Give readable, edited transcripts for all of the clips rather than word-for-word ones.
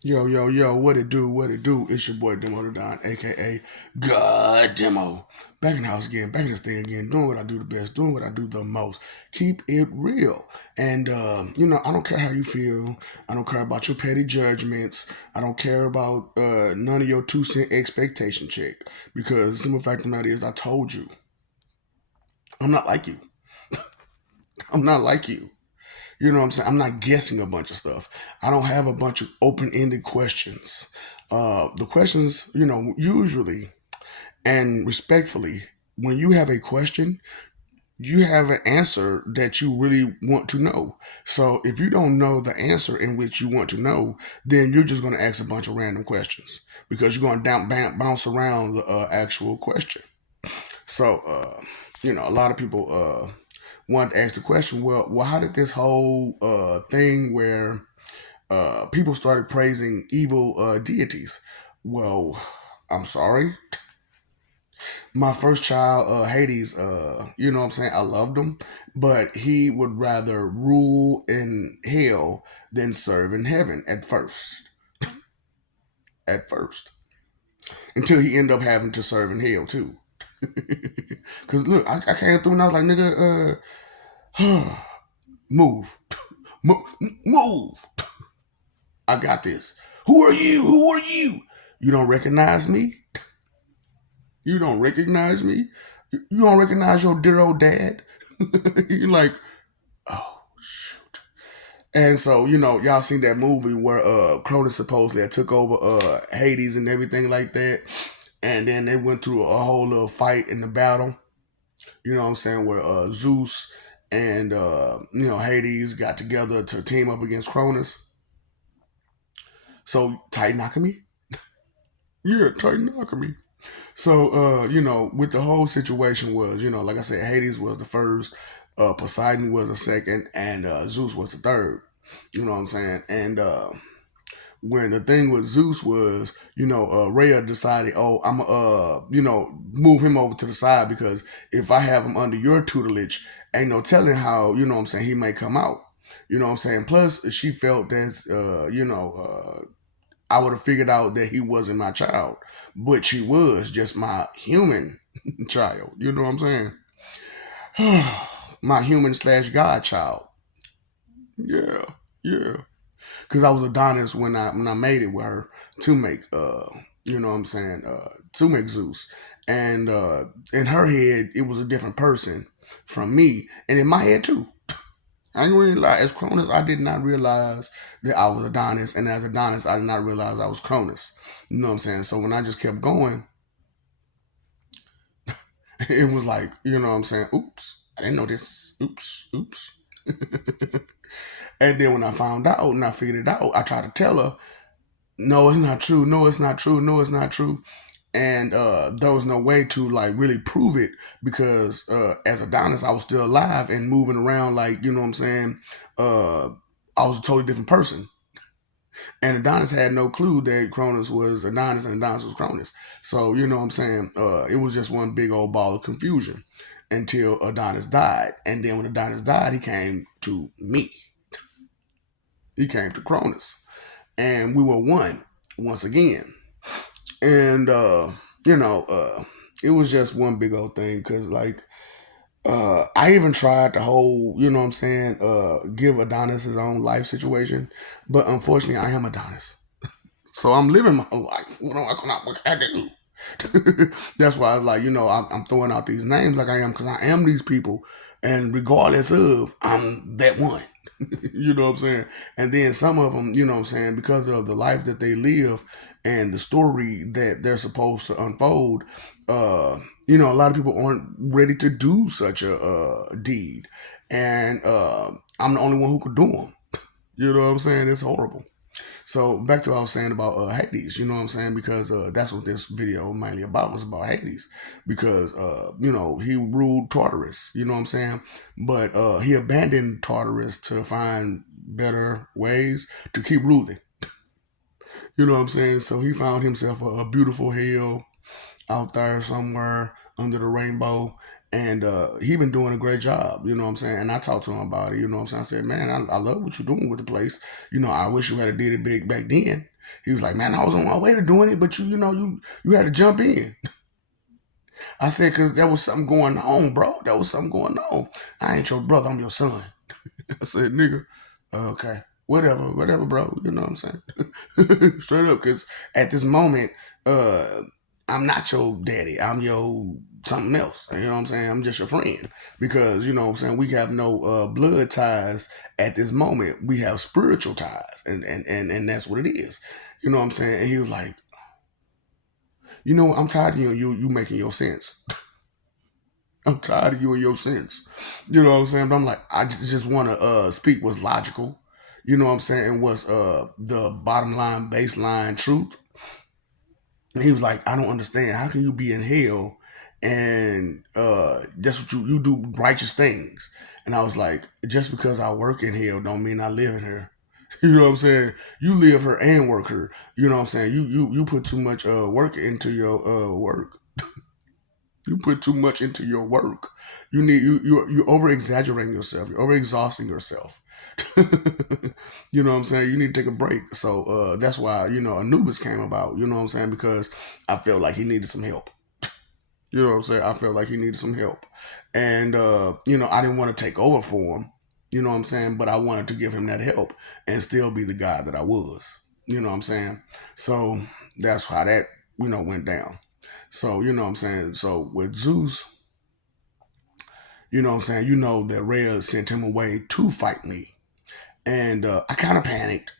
Yo, yo, yo, what it do, what it do? It's your boy Demo the Don, aka God Demo. Back in the house again, back in this thing again, doing what I do the best, doing what I do the most. Keep it real. And, I don't care how you feel. I don't care about your petty judgments. I don't care about none of your 2 cent expectation check. Because the simple fact of the matter is, I told you, I'm not like you. I'm not like you. You know what I'm saying? I'm not guessing a bunch of stuff. I don't have a bunch of open ended questions. The questions, usually and respectfully, when you have a question, you have an answer that you really want to know. So if you don't know the answer in which you want to know, then you're just going to ask a bunch of random questions because you're going to bounce around the actual question. So, a lot of people wanted to ask the question, well, how did this whole thing where people started praising evil deities? Well, I'm sorry. My first child, Hades, you know what I'm saying? I loved him, but he would rather rule in hell than serve in heaven at first. At first. Until he ended up having to serve in hell too. Because look, I came through and I was like, nigga, move. Move. I got this. Who are you? Who are you? You don't recognize me? You don't recognize me? You don't recognize your dear old dad? You're like, oh, shoot. And so, y'all seen that movie where Cronus supposedly had took over Hades and everything like that. And then they went through a whole little fight in the battle. You know what I'm saying? Where Zeus and, Hades got together to team up against Cronus. So, Titan Akemi? Yeah, Titan Akemi. So, with the whole situation was, like I said, Hades was the first, Poseidon was the second, and Zeus was the third. You know what I'm saying? And when the thing with Zeus was, Rhea decided, oh, I'm move him over to the side because if I have him under your tutelage, ain't no telling how, you know what I'm saying, he may come out. You know what I'm saying? Plus, she felt that, I would have figured out that he wasn't my child, but he was just my human child. You know what I'm saying? My human slash God child. Yeah, yeah. Because I was Adonis when I made it with her to make what I'm saying, to make Zeus, and in her head it was a different person from me, and in my head too. I ain't gonna lie. As Cronus, I did not realize that I was Adonis, and as Adonis, I did not realize I was Cronus. You know what I'm saying? So when I just kept going, it was like, you know what I'm saying? Oops, I didn't know this. Oops, oops. And then when I found out and I figured it out, I tried to tell her, no, it's not true. No, it's not true. No, it's not true. And there was no way to like really prove it because as Adonis, I was still alive and moving around like, you know what I'm saying? Uh, I was a totally different person. And Adonis had no clue that Cronus was Adonis and Adonis was Cronus. So, you know what I'm saying? It was just one big old ball of confusion until Adonis died. And then when Adonis died, he came to me. He came to Cronus. And we were one once again. And, it was just one big old thing because, like, I even tried the whole, you know what I'm saying, give Adonis his own life situation. But unfortunately, I am Adonis. So I'm living my life. What can I do? That's why I was like, I'm throwing out these names like I am because I am these people, and regardless of, I'm that one. You know what I'm saying? And then some of them, you know what I'm saying, because of the life that they live and the story that they're supposed to unfold, a lot of people aren't ready to do such a deed, and I'm the only one who could do them. You know what I'm saying? It's horrible. So back to what I was saying about Hades, you know what I'm saying? Because that's what this video mainly about was about Hades. Because he ruled Tartarus, you know what I'm saying? But he abandoned Tartarus to find better ways to keep ruling. You know what I'm saying? So he found himself a beautiful hell out there somewhere under the rainbow. And he been doing a great job, you know what I'm saying? And I talked to him about it, you know what I'm saying? I said, man, I love what you're doing with the place. I wish you had did it big back then. He was like, man, I was on my way to doing it, but you had to jump in. I said, cause there was something going on, bro. There was something going on. I ain't your brother, I'm your son. I said, nigga, okay, whatever, bro. You know what I'm saying? Straight up, because at this moment, I'm not your daddy. I'm your something else. You know what I'm saying? I'm just your friend. Because, you know what I'm saying, we have no blood ties at this moment. We have spiritual ties. And that's what it is. You know what I'm saying? And he was like, you know what, I'm tired of you making your sense. I'm tired of you and your sense. You know what I'm saying? But I'm like, I just want to speak what's logical. You know what I'm saying? And what's the bottom line, baseline truth. And he was like, I don't understand. How can you be in hell and that's what you do righteous things? And I was like, just because I work in hell don't mean I live in her. You know what I'm saying? You live her and work her. You know what I'm saying? You put too much work into your work. You put too much into your work. You over exaggerating yourself. You're over exhausting yourself. You know what I'm saying? You need to take a break. So that's why Anubis came about. You know what I'm saying? Because I felt like he needed some help. You know what I'm saying? I felt like he needed some help, and I didn't want to take over for him. You know what I'm saying? But I wanted to give him that help and still be the guy that I was. You know what I'm saying? So that's how that went down. So, you know what I'm saying? So with Zeus, you know what I'm saying? That Rhea sent him away to fight me. And I kind of panicked.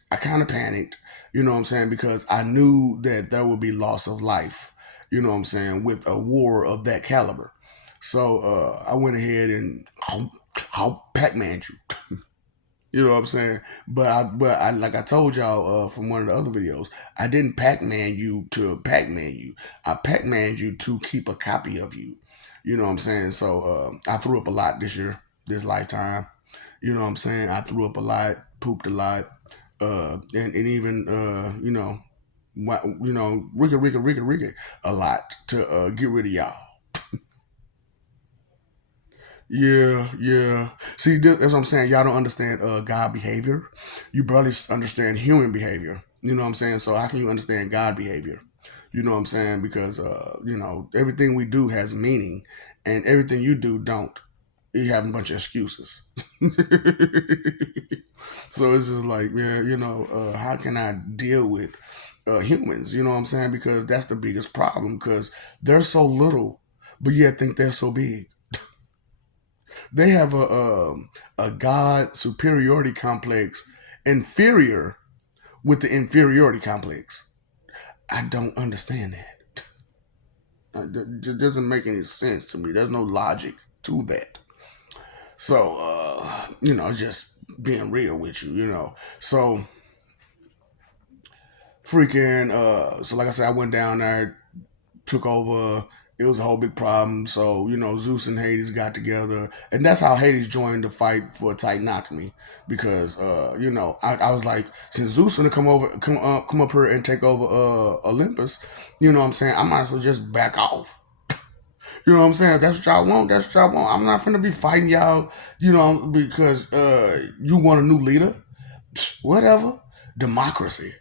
You know what I'm saying? Because I knew that there would be loss of life, you know what I'm saying, with a war of that caliber. So I went ahead and Pac-Man you. You know what I'm saying? But I like I told y'all from one of the other videos, I didn't Pac-Man you to Pac-Man you. I Pac-Man you to keep a copy of you. You know what I'm saying? So I threw up a lot this lifetime. You know what I'm saying? I threw up a lot, pooped a lot, and even Ricky a lot to get rid of y'all. Yeah, yeah. See, that's what I'm saying. Y'all don't understand God behavior. You barely understand human behavior. You know what I'm saying? So how can you understand God behavior? You know what I'm saying? Because everything we do has meaning, and everything you do don't. You have a bunch of excuses. So it's just like, man, how can I deal with humans? You know what I'm saying? Because that's the biggest problem. Because they're so little, but yet think they're so big. They have a God superiority complex inferior with the inferiority complex. I don't understand that. It doesn't make any sense to me. There's no logic to that. So, just being real with you. So, so like I said, I went down there, took over. It was a whole big problem. So, Zeus and Hades got together. And that's how Hades joined the fight for Titanomachy. Because, I was like, since Zeus gonna come up here and take over Olympus, you know what I'm saying? I might as well just back off. You know what I'm saying? That's what y'all want. That's what y'all want. I'm not finna be fighting y'all, because you want a new leader. Whatever. Democracy.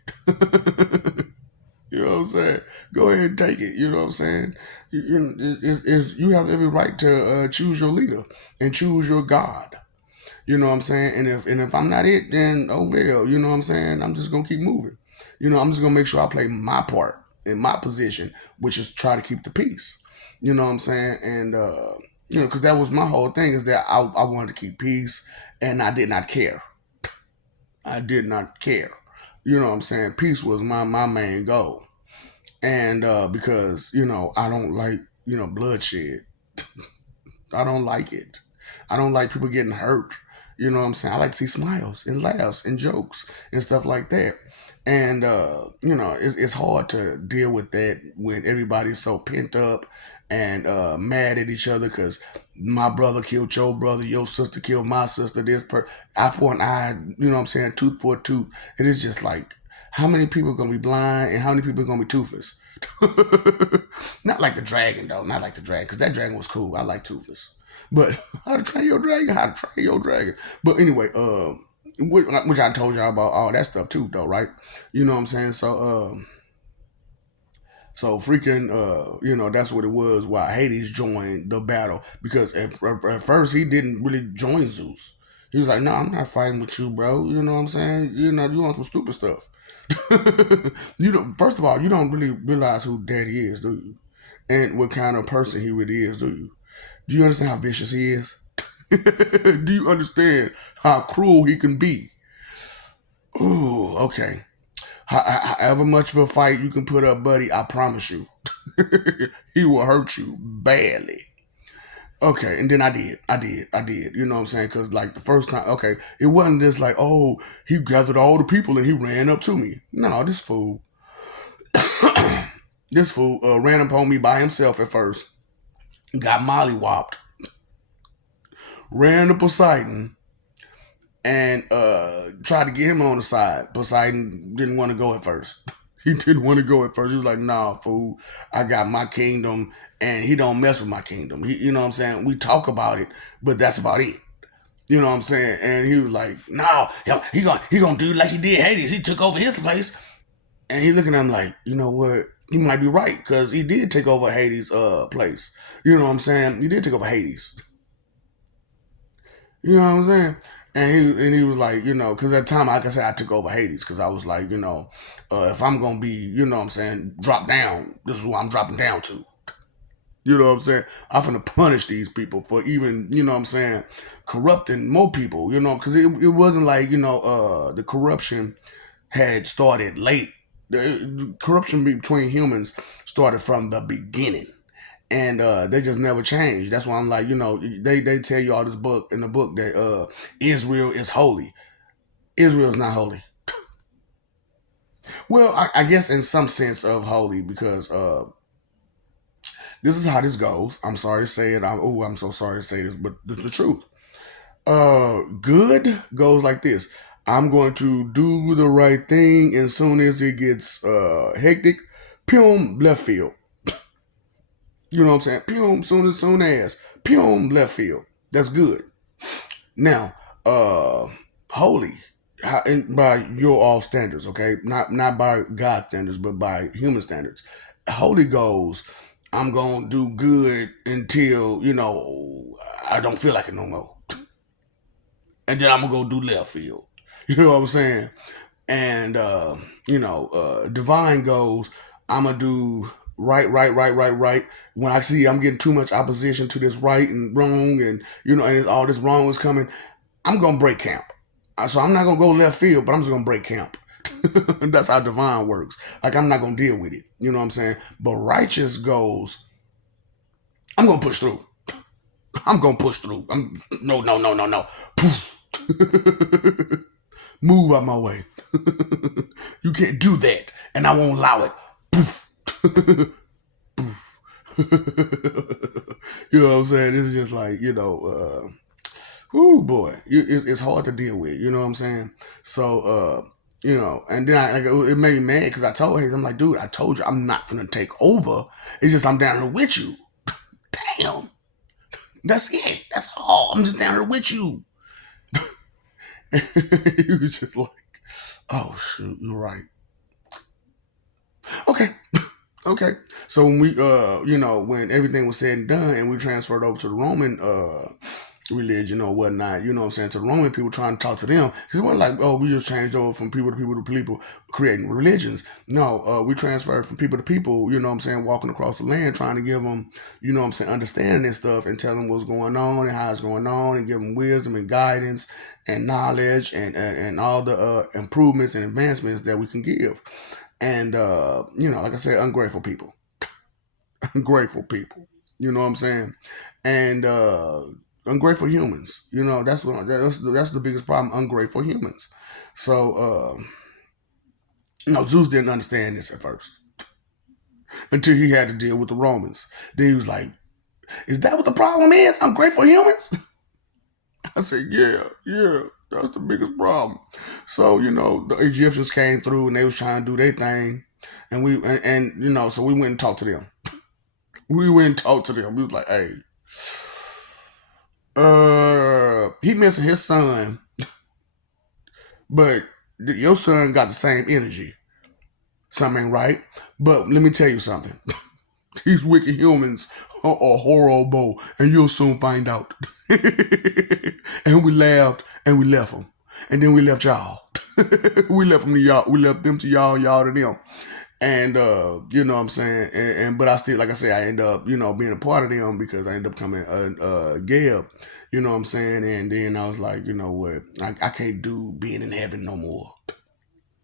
You know what I'm saying? Go ahead and take it. You know what I'm saying? You have every right to choose your leader and choose your God. You know what I'm saying? And if I'm not it, then oh well. You know what I'm saying? I'm just gonna keep moving. I'm just gonna make sure I play my part in my position, which is try to keep the peace. You know what I'm saying? And because that was my whole thing is that I wanted to keep peace, and I did not care. I did not care. You know what I'm saying? Peace was my main goal. And because, I don't like, bloodshed. I don't like it. I don't like people getting hurt. You know what I'm saying? I like to see smiles and laughs and jokes and stuff like that. And, it's hard to deal with that when everybody's so pent up and mad at each other because my brother killed your brother, your sister killed my sister, eye for an eye, you know what I'm saying, tooth for a tooth. It is just like, how many people are going to be blind and how many people are going to be toothless? Not like the dragon, though. Not like the dragon, because that dragon was cool. I like toothless. But how to train your dragon? How to train your dragon? But anyway, which I told y'all about all that stuff too, though, right? You know what I'm saying? So freaking, that's what it was. Why Hades joined the battle because at first he didn't really join Zeus. He was like, "No, I'm not fighting with you, bro. You know what I'm saying? You want some stupid stuff. First of all, you don't really realize who Daddy is, do you? And what kind of person he really is, do you? Do you understand how vicious he is? Do you understand how cruel he can be? Ooh, okay. However much of a fight you can put up, buddy, I promise you, he will hurt you badly. Okay, and then I did. You know what I'm saying? Because like the first time, okay, it wasn't just like, oh, he gathered all the people and he ran up to me. No, this fool, this fool ran up on me by himself at first, got mollywopped, ran to Poseidon, and tried to get him on the side. Poseidon didn't want to go at first. He didn't want to go at first. He was like, "Nah, fool, I got my kingdom, and he don't mess with my kingdom." You know what I'm saying? We talk about it, but that's about it. You know what I'm saying? And he was like, "No, he gonna do like he did Hades. He took over his place." And he looking at him like, you know what? He might be right because he did take over Hades' place. You know what I'm saying? He did take over Hades. You know what I'm saying? And he was like, because at the time, like I said, I took over Hades because I was like, if I'm gonna be, what I'm saying, drop down, this is who I'm dropping down to. You know what I'm saying? I'm gonna punish these people for even, what I'm saying, corrupting more people. Because it wasn't like the corruption had started late. The corruption between humans started from the beginning and they just never changed. That's why I'm like, they tell you all this book in the book that Israel is holy. Israel is not holy. Well, I guess in some sense of holy because this is how this goes. I'm sorry to say it. I'm so sorry to say this, but it's the truth. Good goes like this. I'm going to do the right thing, and soon as it gets hectic, pum, left field. You know what I'm saying? Pum, soon as. Pum, left field. That's good. Now, holy, by your all standards, okay? Not by God standards, but by human standards. Holy goes, I'm gonna do good until I don't feel like it no more, and then I'm gonna go do left field. You know what I'm saying? And divine goes, I'm gonna do right. When I see I'm getting too much opposition to this right and wrong, and all this wrong is coming, I'm gonna break camp. So I'm not gonna go left field, but I'm just gonna break camp. And that's how divine works. Like I'm not gonna deal with it. You know what I'm saying? But righteous goes, I'm gonna push through. I'm gonna push through. No. Poof. Move out my way. You can't do that, and I won't allow it. Poof. Poof. You know what I'm saying? It's just like oh boy, it's hard to deal with. You know what I'm saying? So, and then it made me mad because I told him, I'm like, dude, I told you I'm not gonna take over. It's just I'm down here with you. Damn, that's it. That's all. I'm just down here with you. He was just like, oh shoot, you're right. Okay. Okay. So when we when everything was said and done and we transferred over to the Roman religion or whatnot, you know what I'm saying, to the Roman people trying to talk to them. It wasn't like, oh, we just changed over from people to people to people creating religions. No, we transferred from people to people, you know what I'm saying, walking across the land trying to give them, you know what I'm saying, understanding this stuff and tell them what's going on and how it's going on and give them wisdom and guidance and knowledge and all the improvements and advancements that we can give. And like I said, ungrateful people. Ungrateful people. You know what I'm saying? And ungrateful humans. That's the biggest problem. Ungrateful humans. So Zeus didn't understand this at first until he had to deal with the Romans. Then he was like, "Is that what the problem is? Ungrateful humans?" I said, "Yeah. That's the biggest problem." So the Egyptians came through and they was trying to do their thing, and so we went and talked to them. We went and talked to them. We was like, "Hey, he missing his son But your son got the same energy. Something ain't right. But let me tell you something. These wicked humans are horrible, and you'll soon find out. And we laughed, and we left them, and then we left y'all. We left them to y'all. We left them to y'all, y'all to them. And you know what I'm saying. And but I still, like I said, I end up, being a part of them because I end up coming gay up. You know what I'm saying. And then I was like, you know what, I can't do being in heaven no more.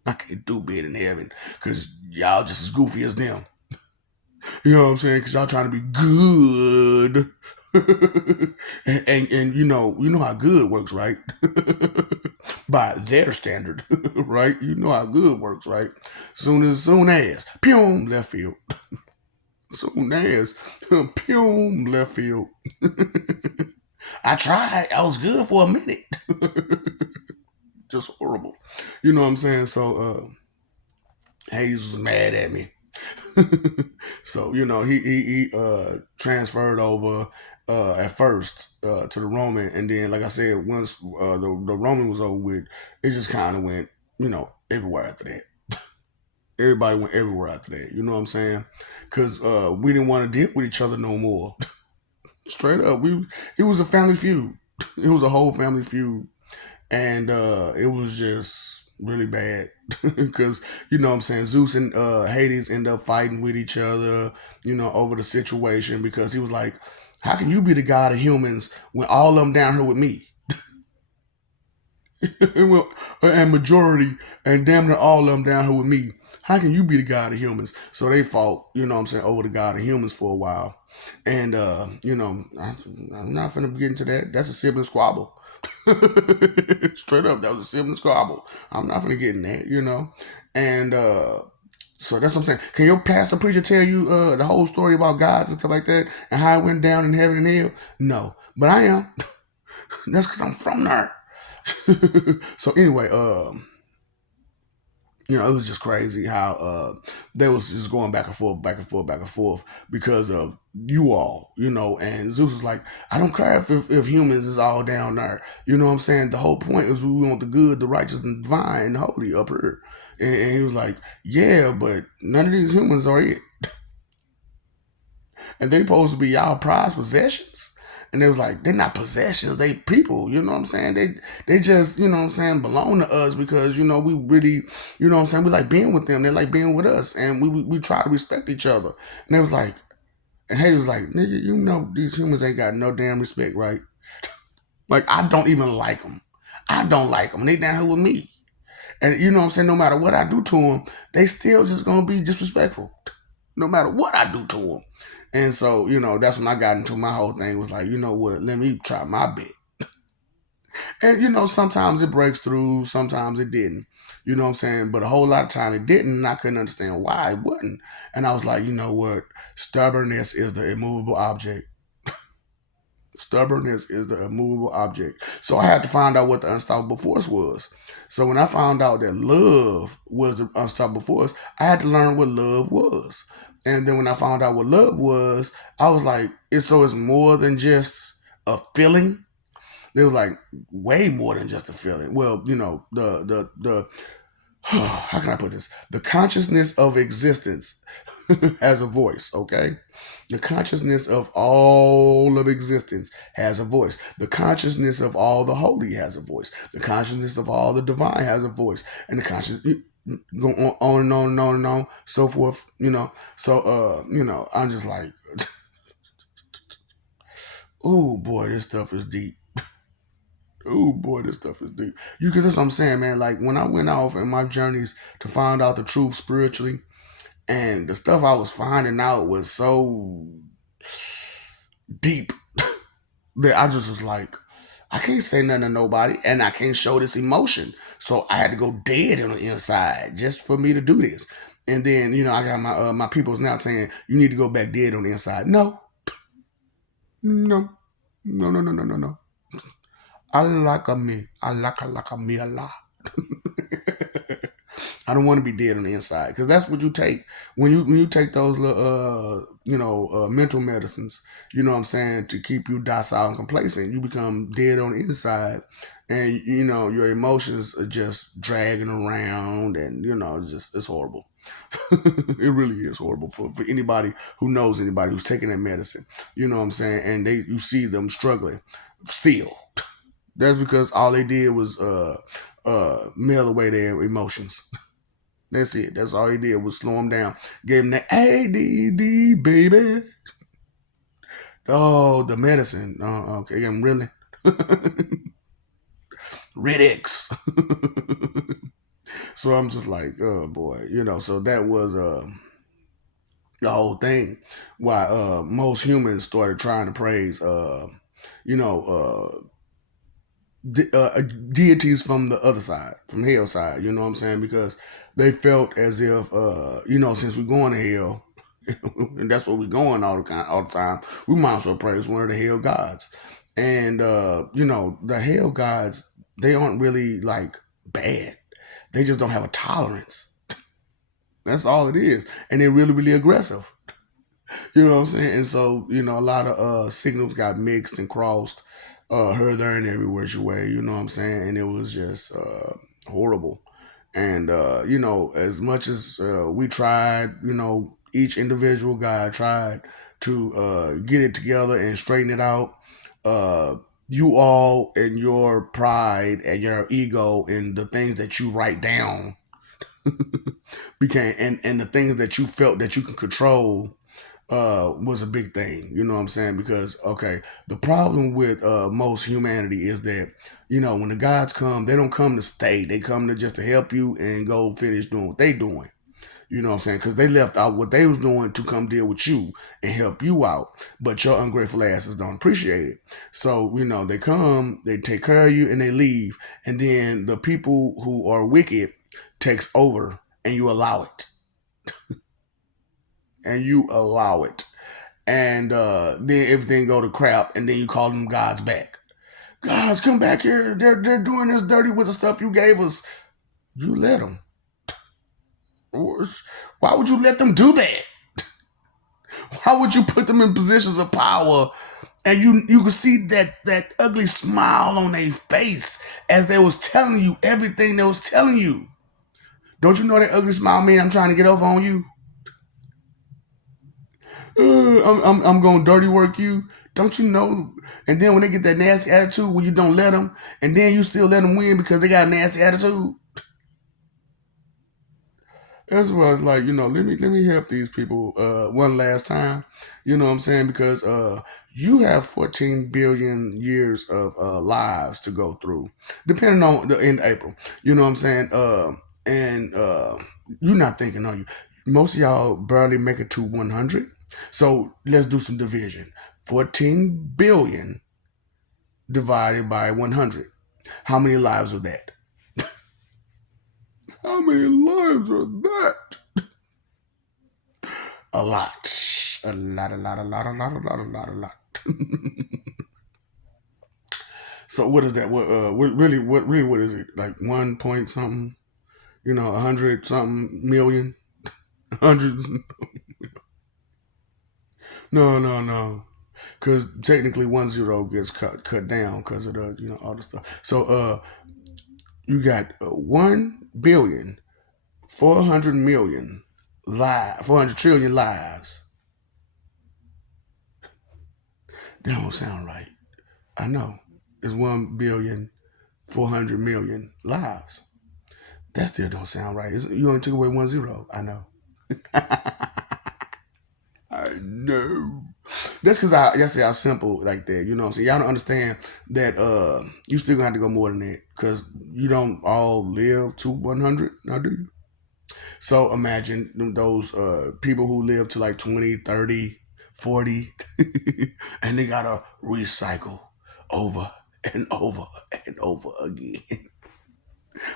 I can't do being in heaven because y'all just as goofy as them. You know what I'm saying? Because y'all trying to be good. And you know how good works, right? By their standard, right? You know how good works, right? Soon as, pew, left field. Soon as, pew, left field. I tried. I was good for a minute. Just horrible. You know what I'm saying? So Hades was mad at me. So he transferred over at first to the Roman, and then like I said, once the Roman was over with, it just kind of went everywhere after that. Everybody went everywhere after that. You know what I'm saying? Because we didn't want to deal with each other no more. Straight up, it was a family feud. It was a whole family feud, and it was just really bad because you know what I'm saying, Zeus and Hades end up fighting with each other, over the situation because he was like, how can you be the god of humans when all of them down here with me? And majority and damn near all of them down here with me, how can you be the god of humans? So they fought, over the god of humans for a while. And I'm not finna get into that. That's a sibling squabble. Straight up, that was a sibling squabble. I'm not gonna get in that. And so that's what I'm saying. Can your pastor preacher tell you the whole story about gods and stuff like that and how it went down in heaven and hell? No, but I am. That's because I'm from there. So anyway, it was just crazy how they was just going back and forth, back and forth, back and forth because of you all, and Zeus was like, I don't care if humans is all down there. You know what I'm saying? The whole point is we want the good, the righteous, and divine, and holy up here. And he was like, yeah, but none of these humans are it. And they supposed to be y'all prized possessions. And they was like, they're not possessions, they people, you know what I'm saying? They just, belong to us because, we really, we like being with them. They like being with us. And we try to respect each other. And they was like, and Hades was like, nigga, these humans ain't got no damn respect, right? Like, I don't even like them. I don't like them. They down here with me. And you know what I'm saying? No matter what I do to them, they still just gonna be disrespectful. No matter what I do to them. And so, that's when I got into my whole thing was like, you know what, let me try my bit. And, sometimes it breaks through, sometimes it didn't. You know what I'm saying? But a whole lot of time it didn't, and I couldn't understand why it wouldn't. And I was like, you know what? Stubbornness is the immovable object. Stubbornness is the immovable object. So I had to find out what the unstoppable force was. So when I found out that love was the unstoppable force, I had to learn what love was. And then when I found out what love was, I was like, it's more than just a feeling. It was like way more than just a feeling. Well, the how can I put this? The consciousness of existence has a voice, okay? The consciousness of all of existence has a voice. The consciousness of all the holy has a voice. The consciousness of all the divine has a voice. And the consciousness go on and on and on and on, so forth, So I'm just like, oh boy, this stuff is deep. Oh boy, this stuff is deep. Because that's what I'm saying, man. Like when I went off in my journeys to find out the truth spiritually, and the stuff I was finding out was so deep that I just was like, I can't say nothing to nobody, and I can't show this emotion. So I had to go dead on the inside just for me to do this. And then I got my people's now saying you need to go back dead on the inside. No, no, no, no, no, no, no, no. I like a me. I like a me a lot. I don't want to be dead on the inside because that's what you take when you take those mental medicines. You know what I'm saying, to keep you docile and complacent. You become dead on the inside, and your emotions are just dragging around, and it's horrible. It really is horrible for anybody who knows anybody who's taking that medicine. You know what I'm saying? And you see them struggling still. That's because all they did was mail away their emotions. That's it. That's all he did was slow them down. Gave them that ADD, baby. Oh, the medicine. Okay, I'm really. Ridix. So I'm just like, oh boy, So that was the whole thing. Why most humans started trying to praise, you know, deities from the other side, from hell side. You know what I'm saying? Because they felt as if, since we're going to hell, and that's what we're going all the time, we might as well praise one of the hell gods. And the hell gods, they aren't really like bad. They just don't have a tolerance. That's all it is, and they're really, really aggressive. You know what I'm saying? And so, a lot of signals got mixed and crossed, her there and everywhere she way, you know what I'm saying? And it was just horrible. And as much as we tried, each individual guy tried to get it together and straighten it out. Uh you all and your pride and your ego and the things that you write down became and the things that you felt that you can control was a big thing. You know what I'm saying? Because okay, the problem with most humanity is that when the gods come, they don't come to stay. They come to just to help you and go finish doing what they doing. You know what I'm saying? Because they left out what they was doing to come deal with you and help you out. But your ungrateful asses don't appreciate it. So, they come, they take care of you, and they leave. And then the people who are wicked takes over and you allow it. And you allow it. And then everything go to crap, and then you call them gods back. Gods, come back here. They're doing this dirty with the stuff you gave us. You let them. Why would you let them do that? Why would you put them in positions of power? And you could see that ugly smile on their face as they was telling you everything they was telling you. Don't you know that ugly smile mean I'm trying to get over on you? I'm going to dirty work you. Don't you know? And then when they get that nasty attitude, when you don't let them, and then you still let them win because they got a nasty attitude. That's why I was like, let me help these people one last time. You know what I'm saying? Because you have 14 billion years of lives to go through, depending on the end of April. You know what I'm saying? And you're not thinking, are you? Most of y'all barely make it to 100. So let's do some division. 14 billion divided by 100. How many lives are that? How many lives are that? A lot. A lot, a lot, a lot, a lot, a lot, a lot, a lot. So what is that? What is it? Like 1 point something? 100 something million? Hundreds? No, no, no. Because technically 10 gets cut down because of the all the stuff. So you got 1,400,000,000 live 400 trillion lives. That don't sound right. I know. It's 1,400,000,000 lives. That still don't sound right. You only took away 10. I know. I know. That's because that's how simple like that. You know what I'm saying? Y'all don't understand that you still gonna have to go more than that. Cause you don't all live to 100, now do you? So imagine those people who live to like 20, 30, 40, and they gotta recycle over and over and over again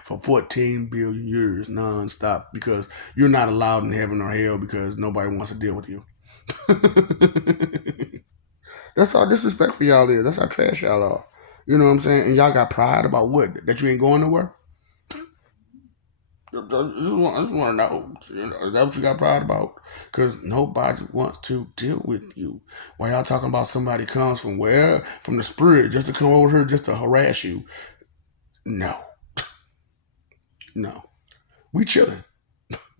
for 14 billion years nonstop because you're not allowed in heaven or hell because nobody wants to deal with you. That's how disrespectful y'all is. That's how trash y'all are. You know what I'm saying? And y'all got pride about what? That you ain't going nowhere? I just want to know. Is that what you got pride about? Because nobody wants to deal with you. Why y'all talking about somebody comes from where? From the spirit just to come over here just to harass you. No, no. We chilling.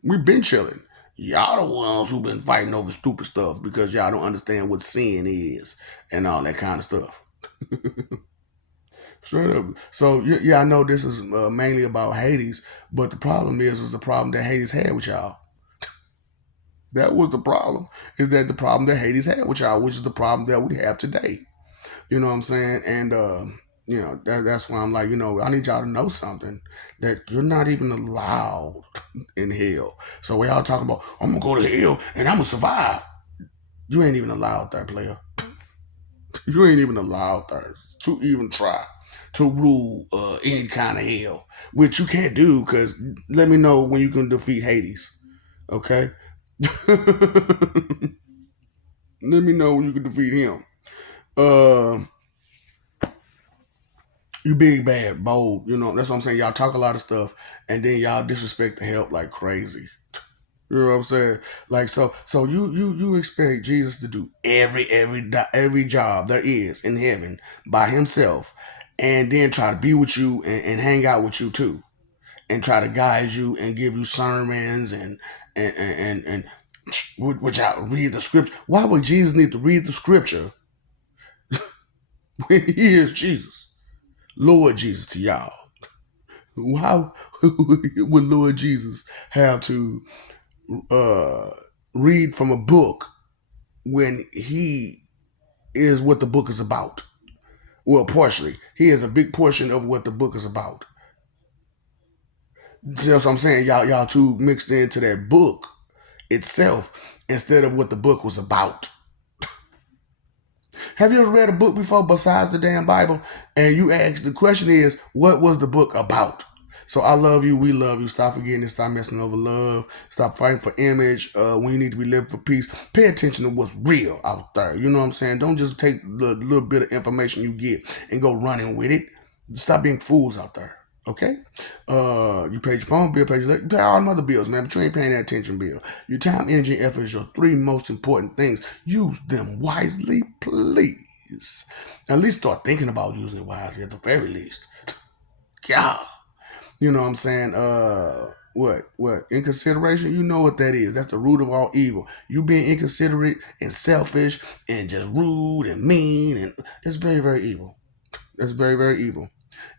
We been chilling. Y'all the ones who been fighting over stupid stuff because y'all don't understand what sin is and all that kind of stuff. Straight up. So yeah, I know this is mainly about Hades, but the problem is the problem that Hades had with y'all. That was the problem. Is that the problem that Hades had with y'all, which is the problem that we have today. You know what I'm saying? And that's why I'm like, I need y'all to know something that you're not even allowed in hell. So we all talking about, I'm gonna go to hell and I'm gonna survive. You ain't even allowed there, player. You ain't even allowed there to even try to rule any kind of hell, which you can't do. Because let me know when you can defeat Hades. Okay. Let me know when you can defeat him. Uh, you big, bad, bold. That's what I'm saying. Y'all talk a lot of stuff, and then y'all disrespect the help like crazy. You know what I'm saying? Like so you expect Jesus to do every job there is in heaven by himself, and then try to be with you and hang out with you too, and try to guide you and give you sermons and which I read the scripture. Why would Jesus need to read the scripture when he is Jesus, Lord Jesus to y'all? How would Lord Jesus have to uh, read from a book when he is what the book is about? Well, partially. He is a big portion of what the book is about. See what I'm saying? Y'all too mixed into that book itself instead of what the book was about. Have you ever read a book before besides the damn Bible? And you ask, the question is, what was the book about? So I love you. We love you. Stop forgetting it. Stop messing over love. Stop fighting for image. When you need to be living for peace. Pay attention to what's real out there. You know what I'm saying? Don't just take the little bit of information you get and go running with it. Stop being fools out there. Okay? You paid your phone bill, you pay all them other bills, man, but you ain't paying that attention bill. Your time, energy, and effort is your three most important things. Use them wisely, please. At least start thinking about using it wisely at the very least. Yeah. You know what I'm saying? What? Inconsideration? You know what that is. That's the root of all evil. You being inconsiderate and selfish and just rude and mean, and that's very, very evil. That's very, very evil.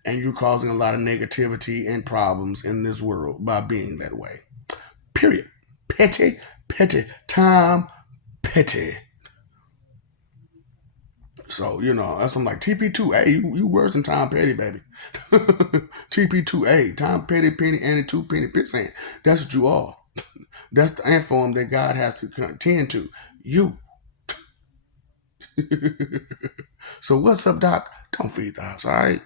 And you're causing a lot of negativity and problems in this world by being that way. Period. Petty, petty. Time, petty. So, that's what I'm like, TP2A, you worse than Tom Petty, baby. TP2A, Tom Petty, Penny, Annie, Two Penny, Pitsand. That's what you are. That's the ant form that God has to tend to. You. So what's up, Doc? Don't feed the house, all right?